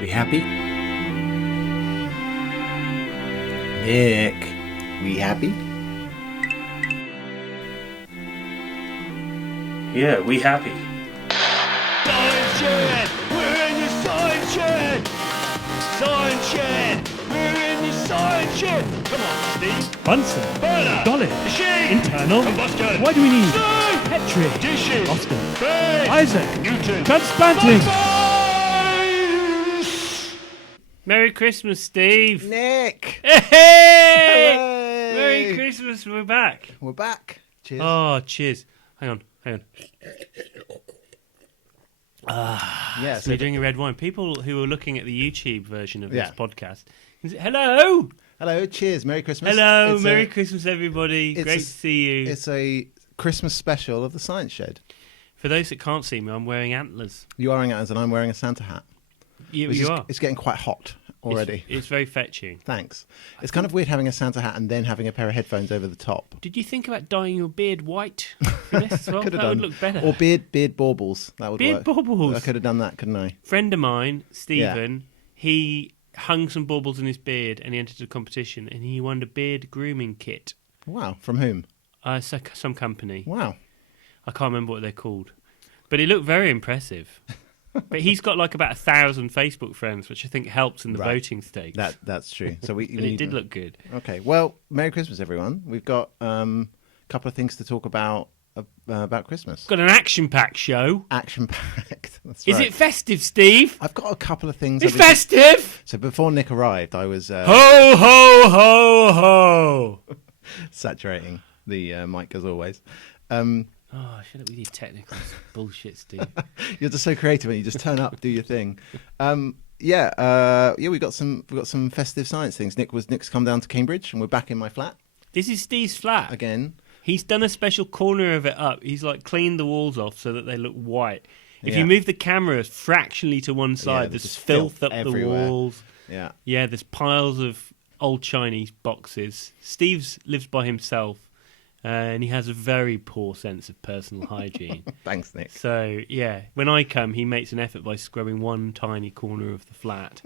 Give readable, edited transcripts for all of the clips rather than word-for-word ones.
We happy? Nick, we happy? Yeah, we happy. Science Shed! We're in the Science Shed! Science Shed! We're in the Science Shed! Come on, Steve. Bunsen. Burner. Dolly. Machine. Internal. Combustion. Why do we need? Steam. Petri. Dishes. Oscar. Base. Isaac. Newton. Transplanting. Science! Merry Christmas, Steve. Nick! Hey! Merry Christmas, we're back. We're back. Cheers. Oh, cheers. Hang on. Yeah, So we're doing a red wine. People who are looking at the YouTube version of this Yeah. podcast, hello! hello, cheers, Merry Christmas. Hello, It's Merry a- Christmas, everybody. it's Great a- to see you. It's a Christmas special of the Science Shed. For those that can't see me, I'm wearing antlers. You are wearing antlers and I'm wearing a Santa hat. You are. It's getting quite hot already. It's very fetching. Thanks. It's kind of weird having a Santa hat and then having a pair of headphones over the top. Did you think about dyeing your beard white for this as well? Could have That done. would look better. Or beard baubles. That would Beard work. baubles. I could have done that, couldn't I? Friend of mine, Stephen, he hung some baubles in his beard and he entered a competition and he won a beard grooming kit. Wow. From whom? Some company. Wow. I can't remember what they're called. But it looked very impressive. But he's got like about 1,000 Facebook friends, which I think helps in the Right. voting stakes. That's true. So we. But it did look good. Okay. Well, Merry Christmas, everyone. We've got a couple of things to talk about Christmas. Got an action-packed show. Action packed. That's Is right. it festive, Steve? I've got a couple of things. It's I did- festive! So before Nick arrived, I was Ho, ho, ho, ho! saturating the mic as always. Oh, shut up with your technical bullshit, Steve. You're just so creative and you just turn up, do your thing. We got some festive science things. Nick's come down to Cambridge and we're back in my flat This is Steve's flat. again. He's done a special corner of it up. He's like cleaned the walls off so that they look white. If Yeah. you move the camera fractionally to one side, there's there's just filth filth up everywhere. the walls. Yeah. Yeah, there's piles of old Chinese boxes. Steve's lives by himself, and he has a very poor sense of personal hygiene. Thanks, Nick. So, yeah, when I come, he makes an effort by scrubbing one tiny corner of the flat.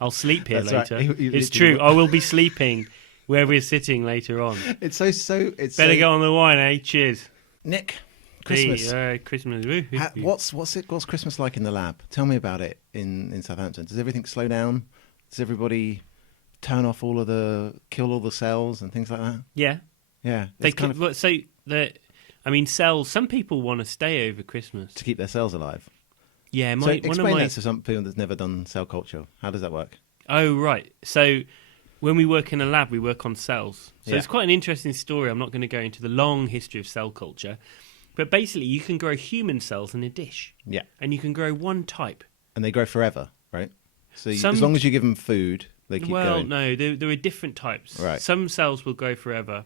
I'll sleep here That's later. right. You It's literally true. I will be sleeping where we're sitting later on. It's it's Better so, go on the wine, eh? Cheers. Nick, Christmas. Christmas. Woo. What's Christmas like in the lab? Tell me about it in Southampton. Does everything slow down? Does everybody turn off kill all the cells and things like that? Yeah. Yeah, They it's kind could, of so the, I mean, cells. Some people want to stay over Christmas. to keep their cells alive. Yeah, So one explain of my. that to some people that's never done cell culture. How does that work? Oh right. So when we work in a lab, we work on cells. So Yeah. it's quite an interesting story. I'm not going to go into the long history of cell culture, but basically, you can grow human cells in a dish, Yeah, and you can grow one type. and they grow forever, right? So Some- as long as you give them food, they keep Well, going. no, there are different types. Right. Some cells will grow forever.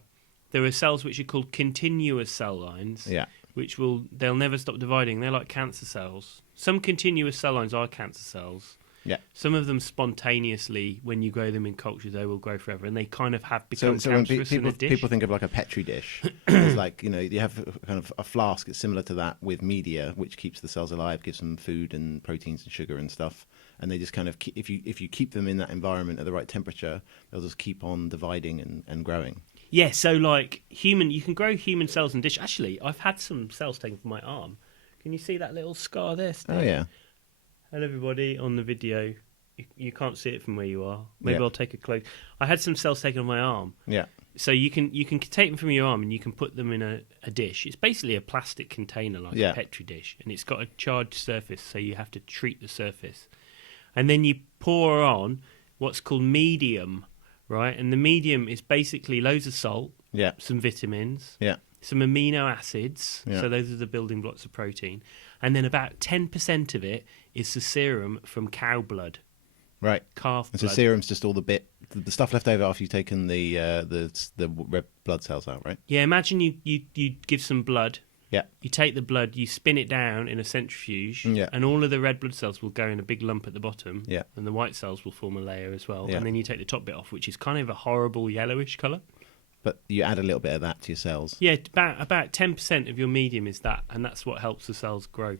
There are cells which are called continuous cell lines. Yeah, They'll never stop dividing. They're like cancer cells. Some continuous cell lines are cancer cells. Yeah. Some of them spontaneously, when you grow them in culture, they will grow forever, and they kind of have become So when cancerous in a dish. people think of like a petri dish, it's like, you have kind of a flask. It's similar to that with media, which keeps the cells alive, gives them food and proteins and sugar and stuff. And they just kind of if you keep them in that environment at the right temperature, they'll just keep on dividing and growing. Yeah, so like you can grow human cells in dish. Actually, I've had some cells taken from my arm. Can you see that little scar there, Steve? Oh yeah. Hello, everybody on the video. You can't see it from where you are. Maybe Yeah. I'll take a close. I had some cells taken on my arm. Yeah. So you can take them from your arm and you can put them in a dish. It's basically a plastic container like Yeah. a petri dish, and it's got a charged surface, so you have to treat the surface. And then you pour on what's called medium, right? And the medium is basically loads of salt, Yeah. some vitamins, Yeah. some amino acids, Yeah. so those are the building blocks of protein. And then about 10% of it is the serum from cow blood, Right. calf And so blood. serum's just all the stuff left over after you've taken the red blood cells out, right? Yeah, imagine you give some blood. Yeah. You take the blood, you spin it down in a centrifuge, Yeah. and all of the red blood cells will go in a big lump at the bottom, Yeah. and the white cells will form a layer as well. Yeah. And then you take the top bit off, which is kind of a horrible yellowish colour. But you add a little bit of that to your cells. Yeah, about 10% of your medium is that, and that's what helps the cells grow.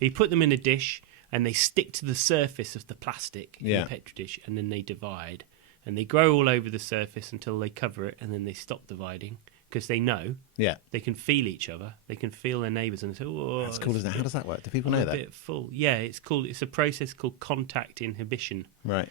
You put them in a dish, and they stick to the surface of the plastic in Yeah. the petri dish, and then they divide. And they grow all over the surface until they cover it, and then they stop dividing, because they know Yeah. they can feel each other. They can feel their neighbours, and say, "Oh, That's cool, it's isn't it? a How does that work? Do people bit- know a that? bit full." Yeah, it's a process called contact inhibition. Right.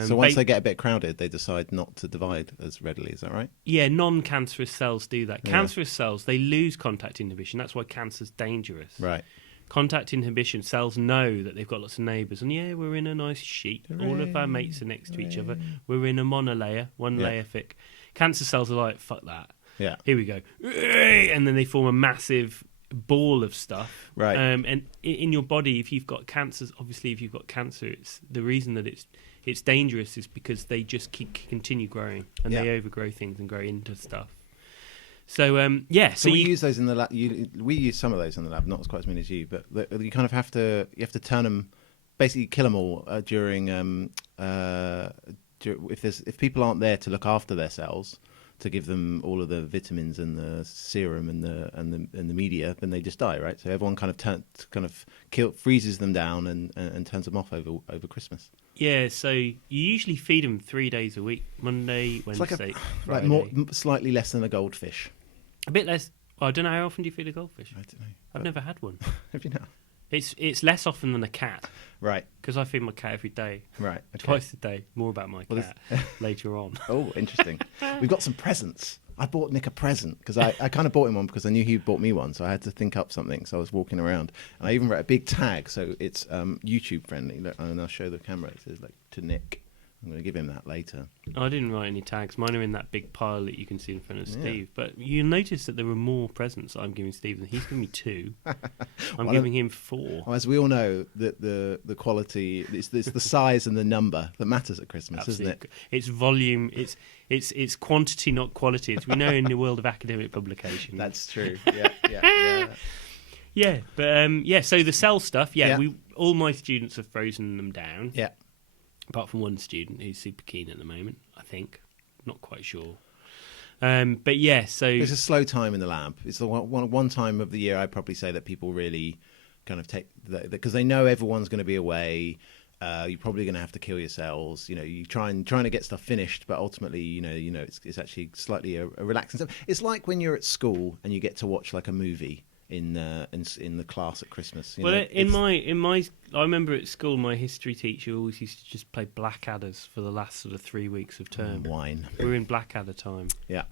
So once ba- they get a bit crowded, they decide not to divide as readily. Is that right? Yeah, non-cancerous cells do that. Yeah. Cancerous cells, they lose contact inhibition. That's why cancer's dangerous. Right. Contact inhibition, cells know that they've got lots of neighbours, and yeah, we're in a nice sheet. All of our mates are next to each other. We're in a monolayer, one Yeah. layer thick. Cancer cells are like, fuck that. Yeah. Here we go. And then they form a massive ball of stuff. Right. And in your body, if you've got cancers, obviously if you've got cancer, it's the reason that it's dangerous is because they just continue growing, and Yeah. they overgrow things and grow into stuff. So yeah, So we you, use those in the lab. We use some of those in the lab, not quite as many as you, but you kind of have to turn them, basically kill them all during if people aren't there to look after their cells, to give them all of the vitamins and the serum and the media, then they just die, right? So everyone kind of freezes them down and turns them off over Christmas. yeah, so you usually feed them 3 days a week: Monday, It's like Wednesday, like Friday. slightly less than a goldfish. A bit less. Well, I don't know how often do you feed a goldfish. I don't know. I've never had one. Have you not? It's less often than a cat, Right. because I feed my cat every day, Right. Okay. twice a day. More about my Well, cat later on. Oh, interesting. We've got some presents. I bought Nick a present because I kind of bought him one because I knew he bought me one, so I had to think up something. So I was walking around, and I even wrote a big tag, so it's YouTube friendly. Look, and I'll show the camera. It says like to Nick. I'm going to give him that later. I didn't write any tags. Mine are in that big pile that you can see in front of Yeah. Steve. But you'll notice that there were more presents that I'm giving Steve than he's giving me 2. I'm Well, giving him 4. Well, as we all know, that the quality, it's the size and the number that matters at Christmas, isn't it? It's volume. It's quantity, not quality. As we know in the world of academic publication. That's true. Yeah. Yeah, but yeah. So the cell stuff. Yeah, Yeah. all my students have frozen them down. Yeah. Apart from one student who's super keen at the moment, I think. Not quite sure. But yeah, so It's a slow time in the lab. It's the one time of the year I'd probably say that people really kind of take because they know everyone's going to be away. You're probably going to have to kill your cells. You trying to get stuff finished, but ultimately, it's actually slightly a relaxing stuff. It's like when you're at school and you get to watch like a movie in the class at Christmas. in my I remember at school my history teacher always used to just play Blackadders for the last sort of 3 weeks of term. wine. We were in Blackadder time Yeah.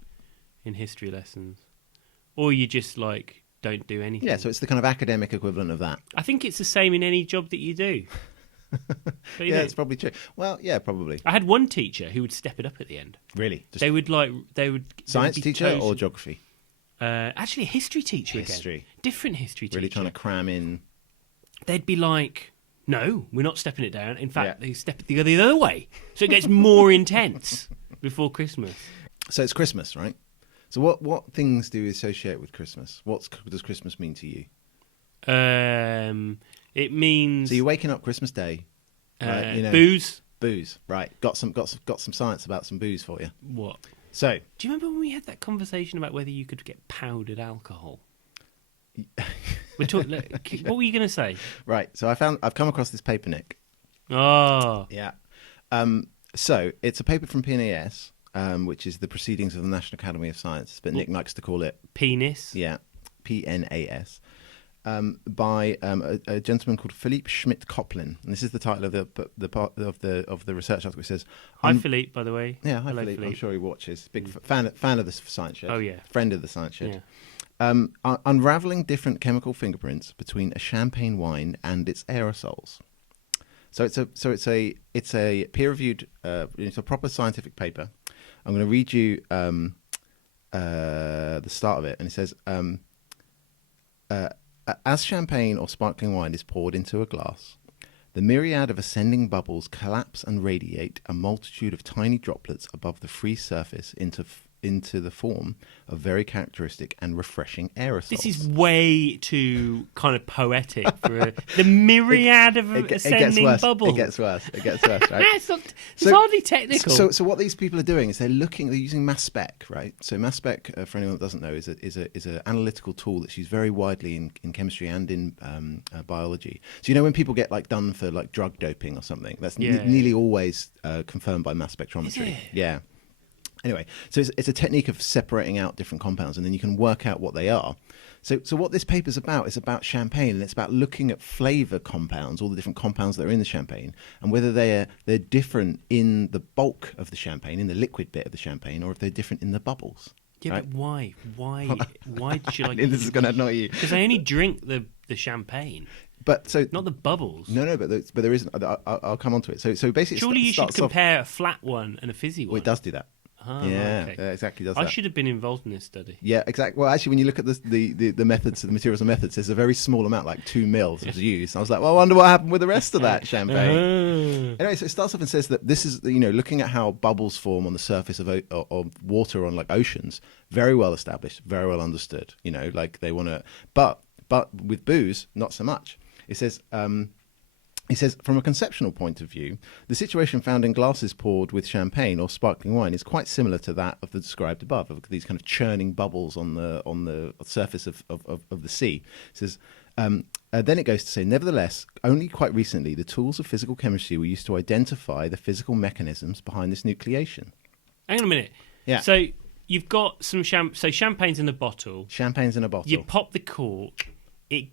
in history lessons, or you just like don't do anything. Yeah, so it's the kind of academic equivalent of that. I think it's the same in any job that you do. Don't you Yeah, think? it's probably true. Well, yeah, probably. I had one teacher who would step it up at the end. Really? Just They would science be teacher or chosen- geography? actually a history teacher History. again. Different history teacher. Really trying to cram in. They'd be like, "No, we're not stepping it down. In fact, Yeah. they step it the other way, so it gets more intense before Christmas." So it's Christmas, right? So what things do you associate with Christmas? What does Christmas mean to you? It means So you're waking up Christmas Day, Right, Booze. Booze, right? Got some science about some booze for you. What? So, Do you remember when we had that conversation about whether you could get powdered alcohol? We're talking. What were you going to say? right. So I've come across this paper, Nick. Oh, Yeah. So it's a paper from PNAS, which is the Proceedings of the National Academy of Sciences, but Nick likes to call it penis. Yeah, PNAS, by a gentleman called Philippe Schmidt-Koplin, and this is the title of the part of the research article. It says, Hi, Philippe, by the way. Yeah, hi, Hello, Philippe. I'm sure he watches. Big fan of the Science Shed. Oh, yeah. Friend of the Science Shed. Yeah. Unraveling different chemical fingerprints between a champagne wine and its aerosols. So it's a peer-reviewed, it's a proper scientific paper. I'm going to read you the start of it, and it says, as champagne or sparkling wine is poured into a glass, the myriad of ascending bubbles collapse and radiate a multitude of tiny droplets above the free surface into the form of very characteristic and refreshing aerosols. This is way too kind of poetic for the myriad of ascending bubbles. It gets worse. Right? It's hardly technical. So what these people are doing is they're using mass spec, right? So mass spec, for anyone that doesn't know, is an analytical tool that's used very widely in chemistry and in biology. So when people get done for drug doping or something, that's nearly always confirmed by mass spectrometry. Is it? Yeah. Anyway, so it's a technique of separating out different compounds, and then you can work out what they are. So what this paper is about champagne, and it's about looking at flavour compounds, all the different compounds that are in the champagne, and whether they're different in the bulk of the champagne, in the liquid bit of the champagne, or if they're different in the bubbles. Yeah, right? but why? Why should I? This is going to annoy you because I only drink the champagne. But so not the bubbles. No, but there isn't. I'll come on to it. So basically, surely you should compare a flat one and a fizzy one. Well, it does do that. Oh, yeah, okay. Exactly. Does I that. should have been involved in this study. Yeah, exactly. Well, actually, when you look at the methods, the materials and methods, there's a very small amount, 2 mils, was used. I was like, well, I wonder what happened with the rest of that champagne. Anyway, so it starts off and says that this is, looking at how bubbles form on the surface of water on oceans, very well established, very well understood. They want to, but with booze, not so much. It says. He says, from a conceptual point of view, the situation found in glasses poured with champagne or sparkling wine is quite similar to that of the described above, of these kind of churning bubbles on the surface of the sea. It says, then it goes to say, nevertheless, only quite recently, the tools of physical chemistry were used to identify the physical mechanisms behind this nucleation. Hang on a minute. Yeah. So you've got some champagne's in a bottle. Champagne's in a bottle. You pop the cork. It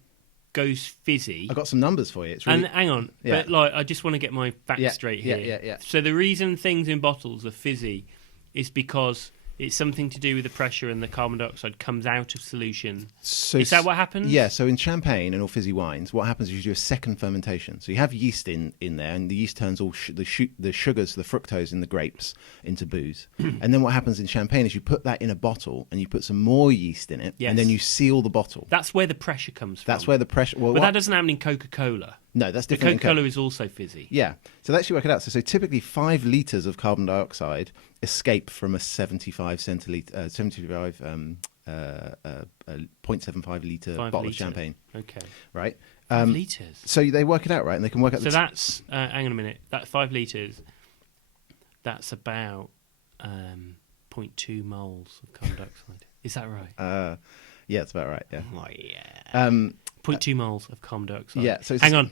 goes fizzy. I've got some numbers for you. It's really... And hang on, yeah. but I just want to get my facts straight here. Yeah. So the reason things in bottles are fizzy is because it's something to do with the pressure and the carbon dioxide comes out of solution. So, is that what happens? Yeah, so in champagne and all fizzy wines, what happens is you do a second fermentation. So you have yeast in there, and the yeast turns all the sugars, the fructose in the grapes, into booze. And then what happens in champagne is you put that in a bottle, and you put some more yeast in it, and then you seal the bottle. That's where the pressure comes from. That's where the pressure... Well, but that doesn't happen in Coca-Cola. No, that's different. Coca-Cola is also fizzy. Yeah. So let's actually work it out. So typically 5 litres of carbon dioxide escape from a 0.75 litre bottle of champagne. Okay. Right? 5 litres? So they work it out, right? And they can work out... So that's... hang on a minute. That 5 litres, that's about 0.2 moles of carbon dioxide. Is that right? Yeah, it's about right, yeah. Oh, yeah. 0.2 moles of carbon dioxide. Yeah. So hang on.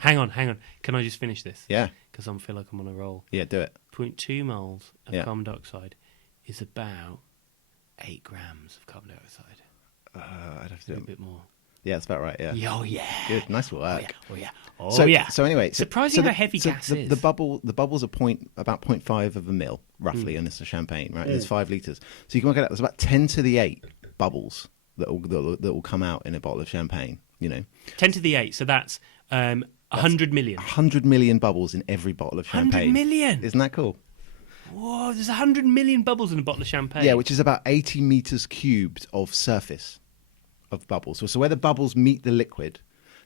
Can I just finish this? Yeah. Because I feel like I'm on a roll. Yeah, do it. 0.2 moles of carbon dioxide is about 8 grams of carbon dioxide. I'd have to do a bit more. Yeah, that's about right, yeah. Oh, yeah. Good, nice work. Oh, yeah. So anyway... Surprising how heavy gas is. The bubbles are about 0.5 of a mil, roughly, and it's a champagne, right? It's 5 litres. So you can work it out. There's about 10 to the 8 bubbles that will come out in a bottle of champagne, 10 to the 8, so that's 100 million. 100 million bubbles in every bottle of champagne. 100 million? Isn't that cool? Whoa, there's 100 million bubbles in a bottle of champagne. Yeah, which is about 80 metres cubed of surface of bubbles. So where the bubbles meet the liquid,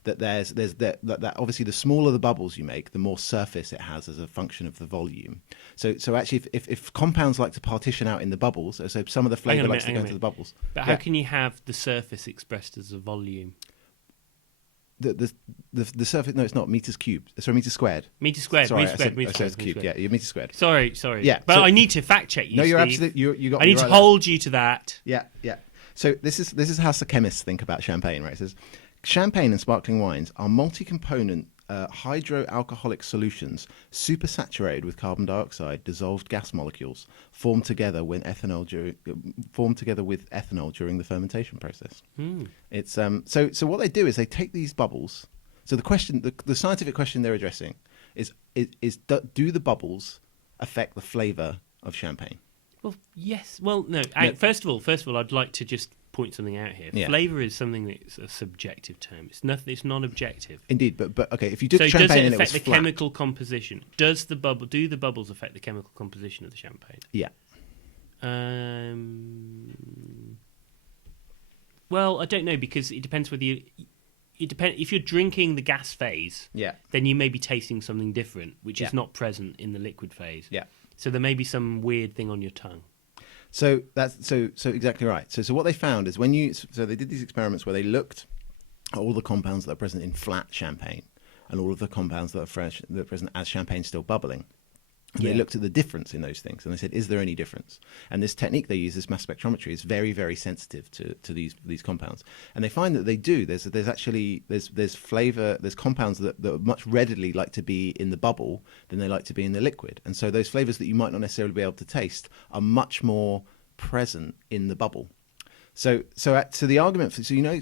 that there's that obviously the smaller the bubbles you make, the more surface it has as a function of the volume. So actually, if compounds like to partition out in the bubbles, so some of the flavour likes to go into the bubbles. But how can you have the surface expressed as a volume? the surface. No, it's not meters cubed. Sorry, meters squared. Meter squared. Sorry, Meter squared. Meter I said squared. cubed. Yeah, you're meters squared. Sorry. Yeah, But so- I need to fact check you. No, you're Steve. absolutely. You got. I me need to right there. hold you to that. Yeah. So this is how chemists think about champagne, right? It says champagne and sparkling wines are multi-component hydroalcoholic solutions supersaturated with carbon dioxide dissolved gas molecules formed together with ethanol during the fermentation process. It's so what they do is they take these bubbles. So the scientific question they're addressing is do the bubbles affect the flavor of champagne? Well, yes. Well, no. First of all, I'd like to just point something out here. Yeah. Flavour is something that's a subjective term. It's nothing. It's non-objective. Indeed, but okay, if you did So champagne does it and it affect was the flat, chemical composition? Do the bubbles affect the chemical composition of the champagne? yeah. Well, I don't know because it depends whether you. It depends if you're drinking the gas phase. Yeah. Then you may be tasting something different, which Yeah. is not present in the liquid phase. Yeah. So there may be some weird thing on your tongue. So that's so exactly right. So what they found is so they did these experiments where they looked at all the compounds that are present in flat champagne and all of the compounds that are present as champagne still bubbling. And they looked at the difference in those things, and they said, "Is there any difference?" And this technique they use, this mass spectrometry, is very, very sensitive to these compounds. And they find that they do. There's flavor. There's compounds that much readily like to be in the bubble than they like to be in the liquid. And so those flavors that you might not necessarily be able to taste are much more present in the bubble. So the argument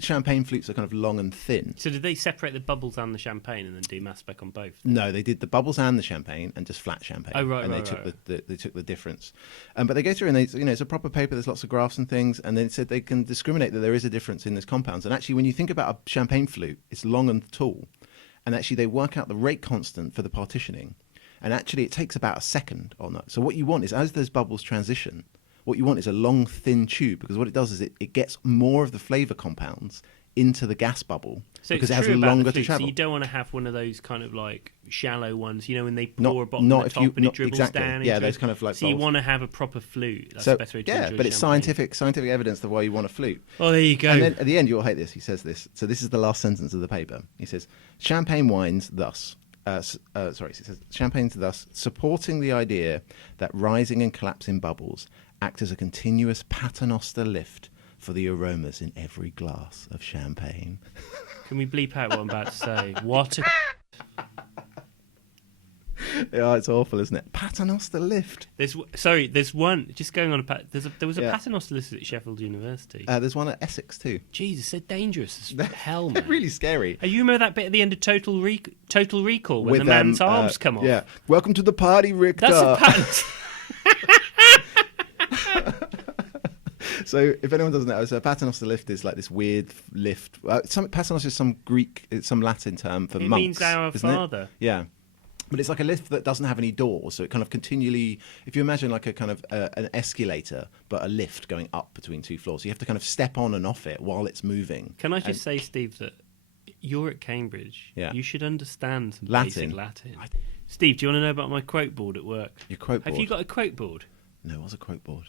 champagne flutes are kind of long and thin. So did they separate the bubbles and the champagne and then do mass spec on both? No, they did the bubbles and the champagne and just flat champagne. Oh, right, and right, they took the difference. But they go through and it's a proper paper. There's lots of graphs and things, and then it said they can discriminate that there is a difference in these compounds. And actually, when you think about a champagne flute, it's long and tall, and actually they work out the rate constant for the partitioning, and actually it takes about a second on that. So what you want is as those bubbles transition. What you want is a long, thin tube, because what it does is it gets more of the flavour compounds into the gas bubble because it has longer to travel. So you don't want to have one of those kind of like shallow ones, when they pour a bottle not on the if top you, and not, it dribbles exactly. down. Yeah, those kind of like So you bowls. want to have a proper flute. That's So the best way to enjoy but it's champagne. scientific evidence of why you want a flute. Oh, there you go. And then at the end, you'll hate this. He says this. So this is the last sentence of the paper. He says, champagne wines thus. It says champagne's thus supporting the idea that rising and collapsing bubbles act as a continuous paternoster lift for the aromas in every glass of champagne. Can we bleep out what I'm about to say? What a... Yeah, it's awful, isn't it? Paternoster lift. There's one, just going on there was a Yeah. paternoster listed at Sheffield University. There's one at Essex too. Jesus, they're dangerous as hell, They're man. really scary. You remember that bit at the end of Total Recall when the man's arms come off? Yeah. Welcome to the party, Richter. That's a patent. So, if anyone doesn't know, so a paternoster lift is like this weird lift. Paternoster is some Greek, it's some Latin term for It monks. means our isn't it? father. Yeah. But it's like a lift that doesn't have any doors, so it kind of continually. If you imagine like a kind of an escalator, but a lift going up between two floors, you have to kind of step on and off it while it's moving. Can I just say, Steve, that you're at Cambridge. Yeah. You should understand some Latin. basic Latin. Steve, do you want to know about my quote board at work? Your quote board. Have you got a quote board? No, what's a quote board?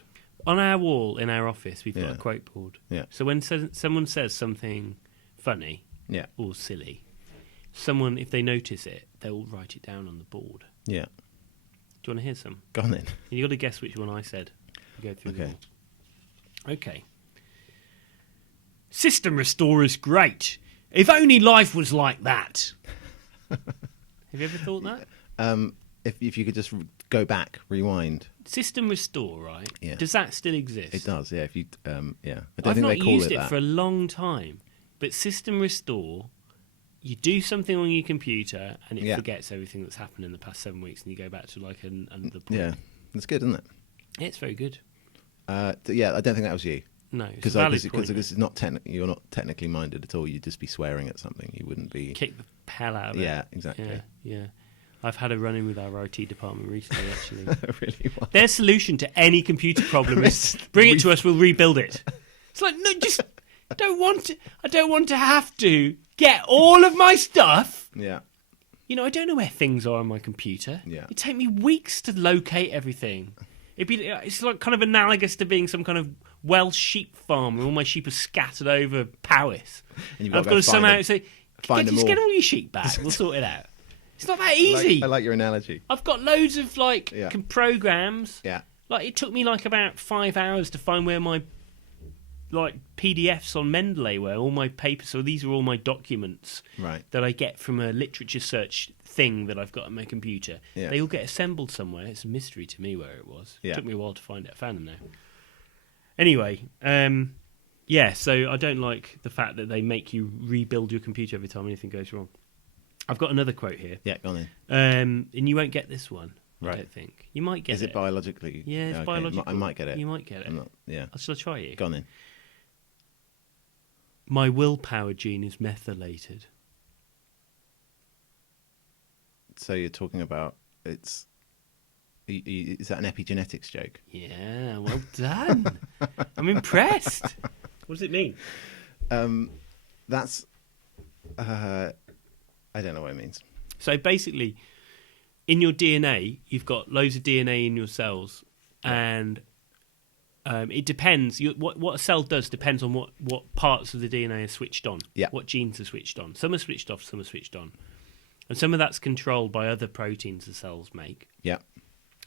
On our wall in our office, we've got Yeah. a quote board. Yeah. So when someone says something funny Yeah. or silly, someone, if they notice it, they'll write it down on the board. Yeah. Do you want to hear some? Go on then. You got to guess which one I said. Go through them Okay. all. Okay. System restore is great. If only life was like that. Have you ever thought that? If you could just go back, rewind. System restore, right? Yeah. Does that still exist? It does, yeah. If you, yeah. I don't I've think not they call used it it that. for a long time. But system restore, you do something on your computer and it Yeah. forgets everything that's happened in the past 7 weeks, and you go back to like another point. Yeah, that's good, isn't it? It's very good. Yeah, I don't think that was you. No, it's a Because valid point. it's not you're not technically minded at all. You'd just be swearing at something. You wouldn't be. Kick the hell out of it. Yeah, exactly. Yeah, yeah. I've had a run-in with our IT department recently, actually. Really? Well. Their solution to any computer problem is bring it to us, we'll rebuild it. It's like, no, just I don't want to have to get all of my stuff. Yeah. I don't know where things are on my computer. Yeah. It'd take me weeks to locate everything. It's like kind of analogous to being some kind of Welsh sheep farm where all my sheep are scattered over Powys. And you've I've got got to to find somehow them. say, find them just all. get all your sheep back. We'll sort it out. It's not that easy. I like your analogy. I've got loads of Yeah. programs. Yeah. Like it took me about 5 hours to find where my PDFs on Mendeley were, all my papers. So these are all my documents that I get from a literature search thing that I've got on my computer. Yeah. They all get assembled somewhere. It's a mystery to me where it was. Yeah. It took me a while to find it. I found them now. Anyway, so I don't like the fact that they make you rebuild your computer every time anything goes wrong. I've got another quote here. Yeah, go on And you won't get this one, I Right. don't think. You might get it. Is it biologically? Yeah, it's biological. I might get it. You might get it. I'm not, yeah. Shall I try you? Go on then. My willpower gene is methylated. So you're talking about is that an epigenetics joke? Yeah, well done. I'm impressed. What does it mean? That's I don't know what it means. So basically, in your DNA, you've got loads of DNA in your cells, and it depends. What a cell does depends on what parts of the DNA are switched on. Yeah. What genes are switched on. Some are switched off, some are switched on. And some of that's controlled by other proteins the cells make. Yeah.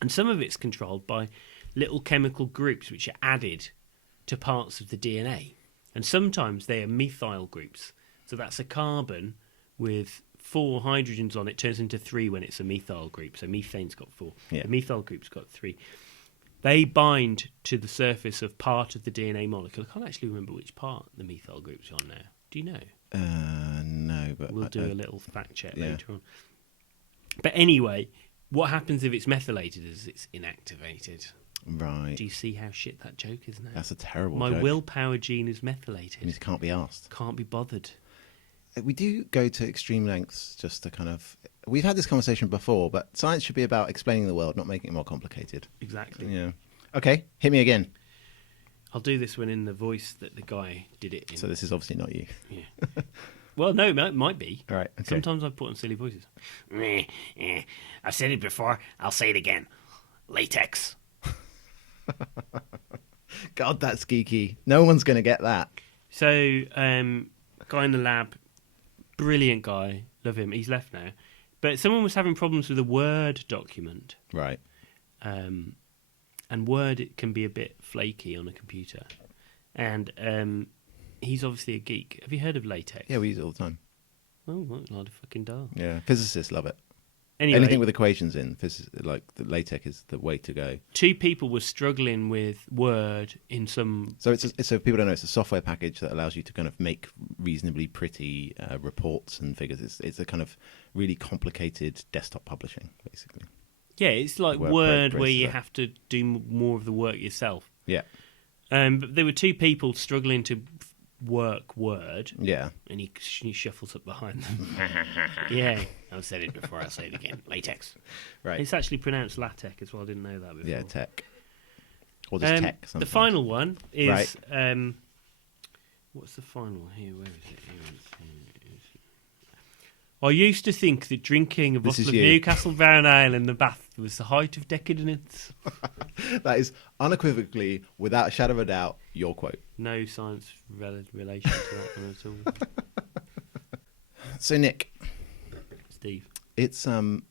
And some of it's controlled by little chemical groups which are added to parts of the DNA. And sometimes they are methyl groups. So that's a carbon with 4 hydrogens on it, turns into 3 when it's a methyl group. So methane's got 4. Yeah. The methyl group's got 3. They bind to the surface of part of the DNA molecule. I can't actually remember which part the methyl group's on now. Do you know? No, but We'll do a little fact check yeah. later on. But anyway, what happens if it's methylated is it's inactivated. Right. Do you see how shit that joke is now? That's a terrible My joke. willpower gene is methylated. It means it can't be asked. Can't be bothered. We do go to extreme lengths just to kind of... We've had this conversation before, but science should be about explaining the world, not making it more complicated. Exactly. Yeah. Okay, hit me again. I'll do this one in the voice that the guy did it in. So this is obviously not you. Yeah. Well, no, it might be. All right, okay. Sometimes I put on silly voices. I've said it before. I'll say it again. Latex. God, that's geeky. No one's going to get that. So, guy in the lab, brilliant guy, love him. He's left now. But someone was having problems with a Word document. Right. And Word it can be a bit flaky on a computer. And he's obviously a geek. Have you heard of latex? Yeah, we use it all the time. Oh, what a lot of fucking dull. Yeah, physicists love it. Anyway, Anything with equations in, like the latex is the way to go. 2 people were struggling with Word in some... So so people don't know, it's a software package that allows you to kind of make reasonably pretty reports and figures. It's a kind of really complicated desktop publishing, basically. Yeah, it's like Word where you have to do more of the work yourself. Yeah. But there were 2 people struggling to work Word. Yeah. And he shuffles up behind them. Yeah, I've said it before. I'll say it again. Latex. Right. it's actually pronounced latex as well. I didn't know that before. Yeah, tech. Or just tech. The Sometimes. final one is... Right. What's the final one here? Where is it? Here it is. I used to think that drinking a This bottle is of you. Newcastle Brown Ale in the bath was the height of decadence. That is unequivocally, without a shadow of a doubt, your quote. No science relation to that one at all. So, Nick, Steve. it's one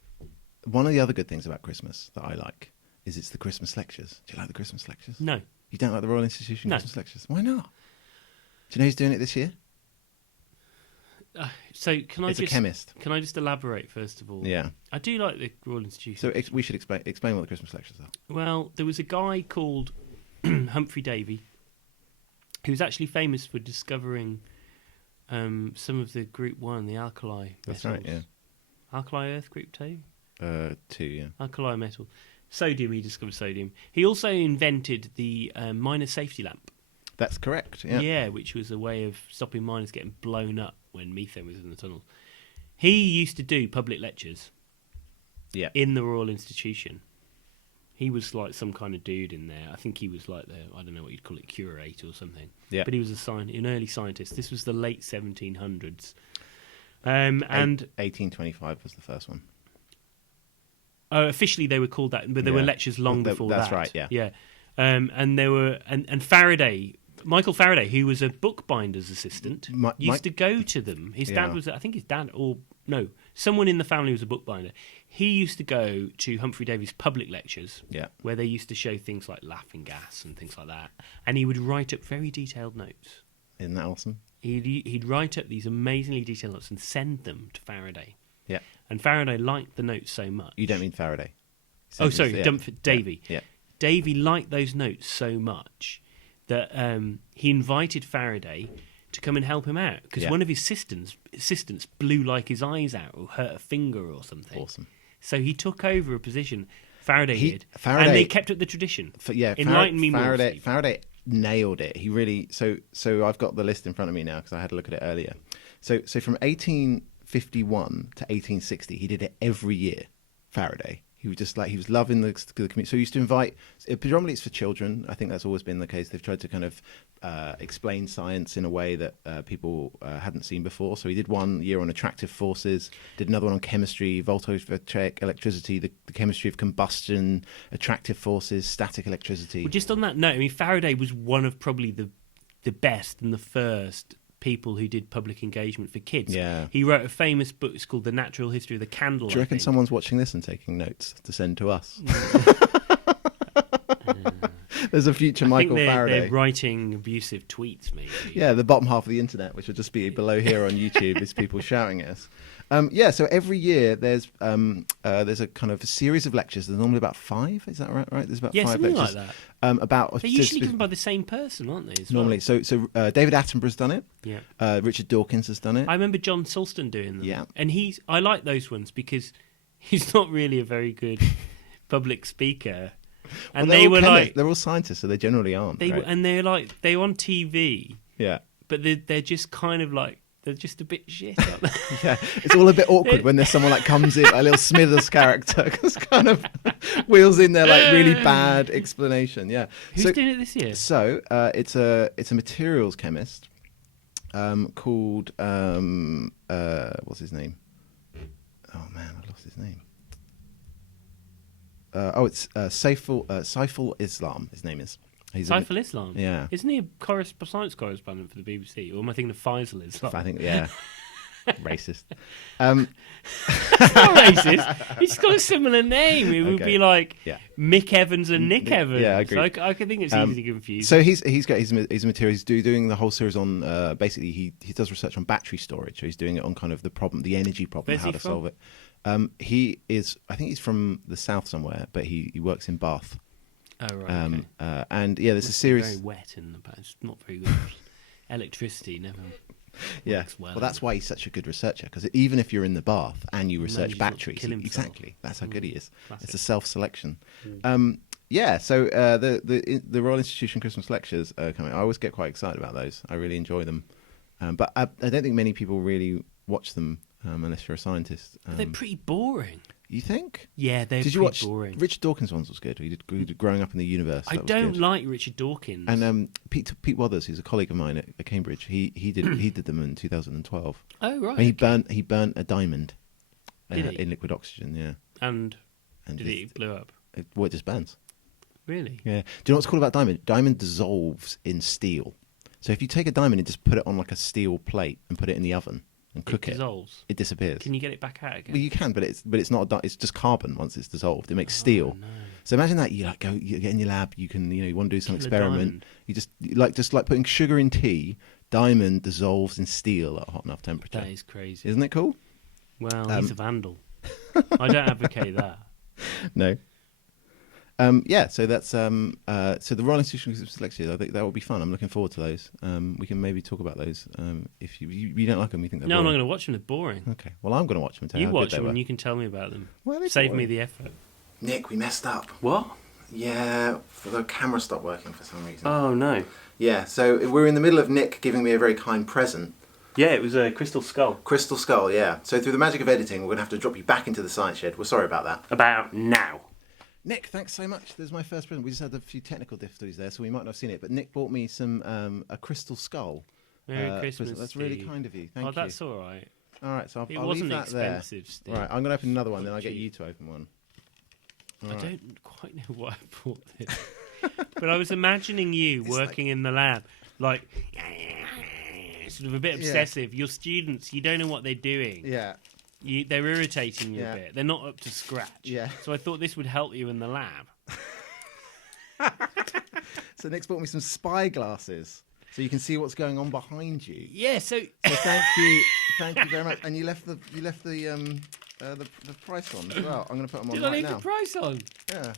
of the other good things about Christmas that I like is it's the Christmas lectures. Do you like the Christmas lectures? No. You don't like the Royal Institution No. Christmas lectures? Why not? Do you know who's doing it this year? So can I It's a just chemist. Can I just elaborate first of all? Yeah. I do like the Royal Institution. So we should explain what the Christmas lectures are. Well, there was a guy called Humphrey Davy who was actually famous for discovering some of the Group 1, the alkali That's metals. right, yeah. Alkali Earth Group 2? 2, yeah. Alkali metal. Sodium, he discovered sodium. He also invented the miner safety lamp. That's correct, yeah. Which was a way of stopping miners getting blown up when methane was in the tunnels. He used to do public lectures in the Royal Institution. He was like some kind of dude in there. I think he was like I don't know what you'd call it, curate or something. Yeah. But he was an early scientist. This was the late 1700s. And 1825 was the first one. officially they were called that, but there were lectures long before that's that. right, yeah. Yeah. And there were and Faraday Michael Faraday, who was a bookbinder's assistant, used to go to them. His dad was, I think his dad, or no, someone in the family was a bookbinder. He used to go to Humphrey Davy's public lectures, where they used to show things like laughing gas and things like that, and he would write up very detailed notes. Isn't that awesome? He'd write up these amazingly detailed notes and send them to Faraday. Yeah. And Faraday liked the notes so much. You don't mean Faraday? Oh, sorry, Davy. Yeah. Davy liked those notes so much that he invited Faraday to come and help him out because one of his assistants blew like his eyes out or hurt a finger or something. Awesome. So he took over a position. Faraday did, and they kept up the tradition. Enlighten me more. Faraday nailed it. He really. So I've got the list in front of me now because I had a look at it earlier. So from 1851 to 1860, he did it every year. Faraday. He was just like, he was loving the community. So he used to invite, predominantly it's for children. I think that's always been the case. They've tried to kind of explain science in a way that people hadn't seen before. So he did one year on attractive forces, did another one on chemistry, voltaic electricity, the chemistry of combustion, attractive forces, static electricity. Well, just on that note, I mean, Faraday was one of probably the best and the first people who did public engagement for kids. Yeah. He wrote a famous book. It's called The Natural History of the Candle. Do you reckon someone's watching this and taking notes to send to us? There's a future Michael Faraday. They're writing abusive tweets, maybe. Yeah, the bottom half of the internet, which will just be below here on YouTube, is people shouting at us. So every year there's a kind of a series of lectures. There's normally about 5. Is that right? There's about 5 something lectures. like that. They're usually given by the same person, aren't they? Normally. Well? So David Attenborough's done it. Yeah. Richard Dawkins has done it. I remember John Sulston doing them. Yeah. And I like those ones because he's not really a very good public speaker. And well, they were chemists. like, they're all scientists, so they generally aren't. Right? And they're on TV. Yeah. But they're just kind of like, they're just a bit shit. Aren't they? Yeah, it's all a bit awkward when there's someone like comes in, a little Smithers character, because kind of wheels in their like really bad explanation. Yeah, who's doing it this year? So it's a materials chemist called what's his name? Oh man, I lost his name. It's Saiful Islam. His name is. Saiful Islam? Yeah. Isn't he a science correspondent for the BBC? Or am I thinking of Faisal Islam? I think, yeah. Racist. It's not racist. He's got a similar name. It would be like Mick Evans and Nick Evans. Yeah, I agree. I can think it's easy to confuse. So he's got his material. He's doing the whole series on, basically he does research on battery storage. So he's doing it on kind of the energy problem, how to solve it. I think he's from the south somewhere, but he works in Bath. Oh, right. Okay. And yeah, there's a series. Very wet in the bath. It's not very good. Electricity never. Yeah. Well, that's why he's such a good researcher, because even if you're in the bath and you research batteries, exactly, that's how good he is. Classic. It's a self-selection. So the Royal Institution Christmas lectures are coming. I always get quite excited about those. I really enjoy them, but I don't think many people really watch them unless you're a scientist. They're pretty boring. You think? Yeah, they're Did you watch boring. Richard Dawkins' ones was good. He did Growing Up in the Universe. I don't like Richard Dawkins. And Pete Wothers, who's a colleague of mine at Cambridge, he did them in 2012. Oh right. And he burnt a diamond Did he? in liquid oxygen. Yeah. And did it blow up? It just burns. Really? Yeah. Do you know what's cool about diamond? Diamond dissolves in steel. So if you take a diamond and just put it on like a steel plate and put it in the oven and cook it dissolves. It disappears. Can you get it back out again? Well, you can, but it's not. It's just carbon once it's dissolved. It makes steel. No. So imagine that you get in your lab. You can you want to do some Kill a experiment. diamond. You just like putting sugar in tea. Diamond dissolves in steel at a hot enough temperature. That is crazy. Isn't it cool? Well, he's a vandal. I don't advocate that. No. So that's so the Royal Institution of Dyslexia. I think that will be fun. I'm looking forward to those. We can maybe talk about those. If you don't like them, you think they're No, I'm not boring. going to watch them. They're boring. Okay. Well, I'm going to watch them. And tell You how watch good they them were. and you can tell me about them. Well, they're Save me boring. the effort. Nick, we messed up. What? Yeah, the camera stopped working for some reason. Oh no. Yeah. So we're in the middle of Nick giving me a very kind present. Yeah, it was a crystal skull. Crystal skull. Yeah. So through the magic of editing, we're going to have to drop you back into the Science Shed. We're sorry about that. About now. Nick, thanks so much. There's my first present. We just had a few technical difficulties there, so we might not have seen it. But Nick bought me a crystal skull. Merry Christmas, present. That's really Steve. kind of you. Thank you. Oh, that's all right. All right, so It I'll wasn't leave that expensive, there. Steve. Right, I'm going to open another one, then I'll get Cheap. you to open one. I don't quite know why I bought this. But I was imagining you working in the lab, like sort of a bit obsessive. Your students, you don't know what they're doing. Yeah. They're irritating you a bit. They're not up to scratch. Yeah. So I thought this would help you in the lab. So Nick's bought me some spy glasses, so you can see what's going on behind you. Yeah. So Thank you very much. And you left the price on as well. I'm going to put them on did I right leave now. the price on? Yeah.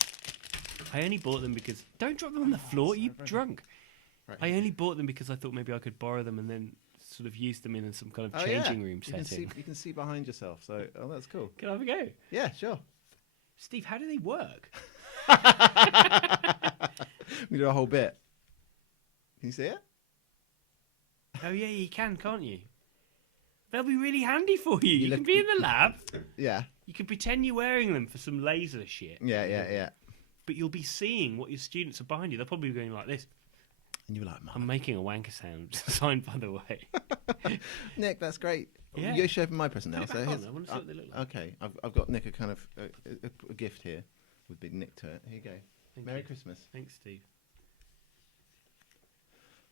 I only bought them because don't drop them on the floor. Are you drunk? Right. I only bought them because I thought maybe I could borrow them and then sort of use them in some kind of changing room setting. You can see behind yourself. So that's cool. Can I have a go? Yeah, sure. Steve, how do they work? We do a whole bit. Can you see it? Oh yeah, you can, can't you? They'll be really handy for you. You look- can be in the lab. Yeah. You can pretend you're wearing them for some laser shit. Yeah. But you'll be seeing what your students are behind you. They'll probably be going like this. And you were like, Mum. I'm making a wanker sound sign, by the way. Nick, that's great. Yeah. You're showing my present now. Put it So back here's, on. I wanna see what they look like. Okay, I've got Nick a kind of a gift here with big Nick to it. Here you go. Thank Merry you. Christmas. Thanks, Steve.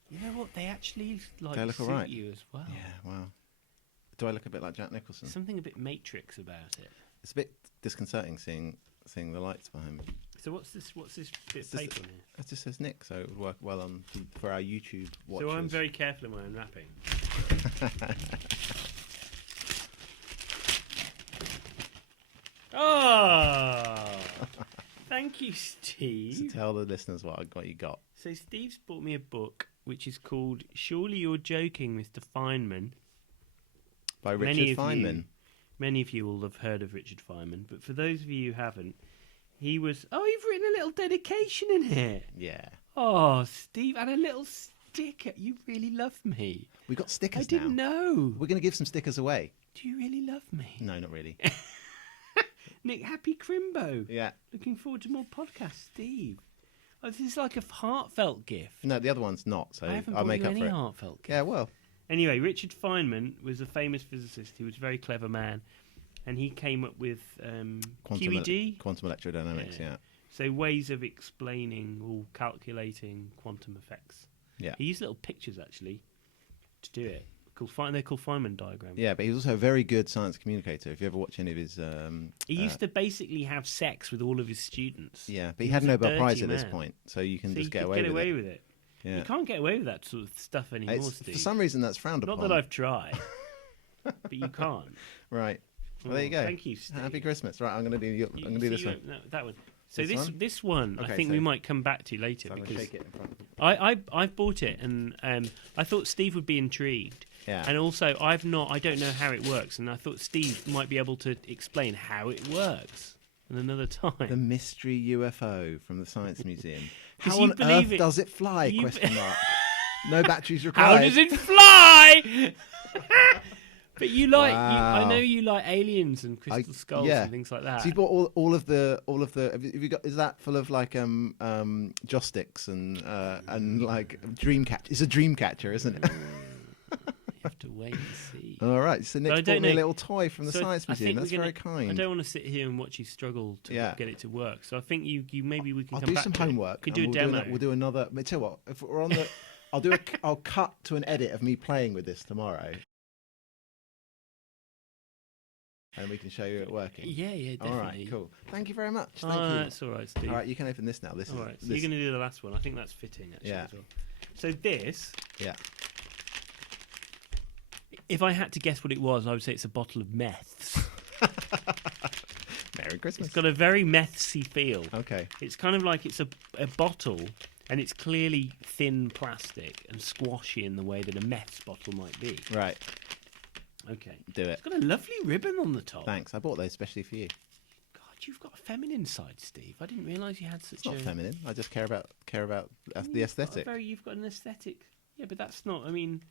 You know what? They actually They look suit all right. you as well. Yeah, wow. Do I look a bit like Jack Nicholson? There's something a bit Matrix about it. It's a bit disconcerting seeing the lights behind me. So what's this bit It's of just- paper on here? It just says Nick, so it would work well for our YouTube watchers. So I'm very careful in my unwrapping. Oh, thank you, So Steve. tell the listeners what you got. So Steve's bought me a book which is called "Surely You're Joking, Mr. Feynman." By Many Richard of you- Feynman. Many of you will have heard of Richard Feynman, but for those of you who haven't, he was. Oh, you've written a little dedication in here. Yeah. Oh, Steve, and a little sticker. You really love me. We got stickers I didn't now. know. We're going to give some stickers away. Do you really love me? No, not really. Nick, happy Crimbo. Yeah. Looking forward to more podcasts, Steve. Oh, this is like a heartfelt gift. No, the other one's not, so I haven't I'll bought make you up any for it. heartfelt gift. Yeah, well. Anyway, Richard Feynman was a famous physicist. He was a very clever man, and he came up with QED. Quantum electrodynamics, yeah. So ways of explaining or calculating quantum effects. Yeah. He used little pictures actually to do it. They're called Feynman diagrams. Yeah, but he was also a very good science communicator. If you ever watch any of his... He used to basically have sex with all of his students. Yeah, but he had was a a Nobel Prize dirty at this man. point, so you can So just you get could away with it. with it. Yeah. You can't get away with that sort of stuff anymore, Steve. For some reason, that's frowned upon. Not that I've tried, but you can't. Right. Well, there you go. Thank you, Steve. Happy Christmas. Right, I'm going to do this one. No, that one. So This this one, Okay, I think so- we might come back to later So I'm going to because shake it in front of you. I bought it and I thought Steve would be intrigued. Yeah. And also, I don't know how it works, and I thought Steve might be able to explain how it works at another time. The mystery UFO from the Science Museum. 'Cause How you on believe earth it- does it fly? you- Question mark. No batteries How required. does it fly? But you like, I Wow. know you like aliens and crystal skulls yeah. and things like that. So you bought all of the have you got, is that full of like joss sticks and like dream catch? It's a dream catcher, isn't it? You have to wait and see. All right. So Nick's I bought don't me a know. little toy from the So Science I Museum. think That's we're very gonna- kind. I don't want to sit here and watch you struggle to Yeah. get it to work. So I think you maybe we can I'll come do back some to it. homework. We can and do a demo. We'll do another. But tell you what, if we're on the, I'll cut to an edit of me playing with this tomorrow, and we can show you it working. Yeah, definitely. All right, cool. Thank you very much. Oh, Thank you. that's all right, Steve. All right, you can open this now. This All is right, so this, you're going to do the last one. I think that's fitting, actually, Yeah. as well. So this, yeah. if I had to guess what it was, I would say it's a bottle of meths. Merry Christmas. It's got a very methsy feel. Okay. It's kind of like it's a bottle, and it's clearly thin plastic and squashy in the way that a meths bottle might be. Right. Okay. Do it. It's got a lovely ribbon on the top. Thanks. I bought those especially for you. God, you've got a feminine side, Steve. I didn't realise you had such It's not a... feminine. I just care about the aesthetic. You've got an aesthetic. Yeah, but that's not... I mean,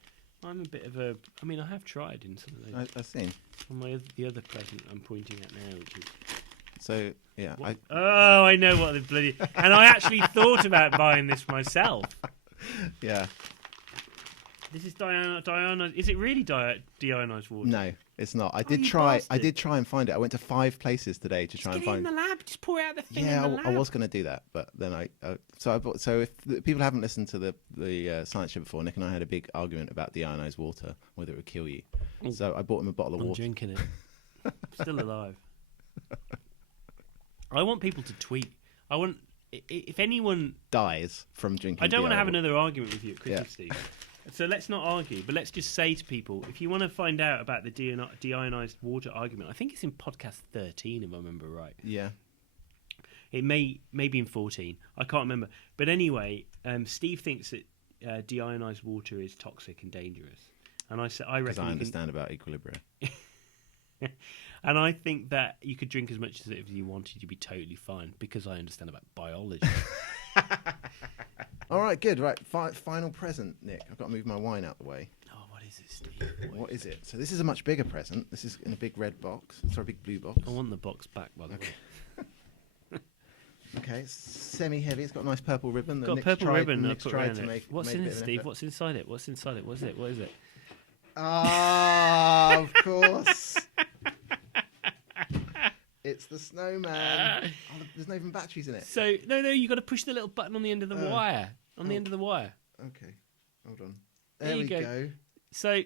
I'm a bit of a... I mean, I have tried in some of those. I've seen. On the other present I'm pointing at now, which is... So yeah, What? Oh, I know what the bloody... And I actually thought about buying this myself. yeah. This is deionized. Is it really deionized water? No, it's not. I you did try. I bastard. did try and find it. I went to 5 places today to try and Get it find. in the lab. Just pour out the thing Yeah, in the lab. I was going to do that, but then I bought. So if people haven't listened to the science show before, Nick and I had a big argument about deionized water, whether it would kill you. So I bought him a bottle of I'm water. drinking it. I'm still alive. I want people to tweet. I want if anyone Dies from drinking. I don't want to have deionized another argument with you at Christmas, Steve. So let's not argue, but let's just say to people, if you want to find out about the deionized water argument, I think it's in podcast 13, if I remember right. Yeah. It may be in 14. I can't remember. But anyway, Steve thinks that deionized water is toxic and dangerous. And I reckon Because I understand about equilibrium. And I think that you could drink as much as if you wanted, you'd be totally fine, because I understand about biology. All right, good. Right, final present, Nick. I've got to move my wine out the way. Oh, what is it, Steve? What is it? So this is a much bigger present. This is in a big red box. Sorry, big blue box. I want the box back, by the way. Okay, it's semi-heavy. It's got a nice purple ribbon. Got a purple ribbon. I Nick's put tried around to it. make. What's made a in bit it, of an Steve? effort. What's inside it? What's inside it? What is it? What is it? Ah, of course. It's the snowman. Oh, there's no even batteries in it. So no, you got to push the little button on the end of the wire. On the end of the wire. Okay, hold on. There There you we go. go. So,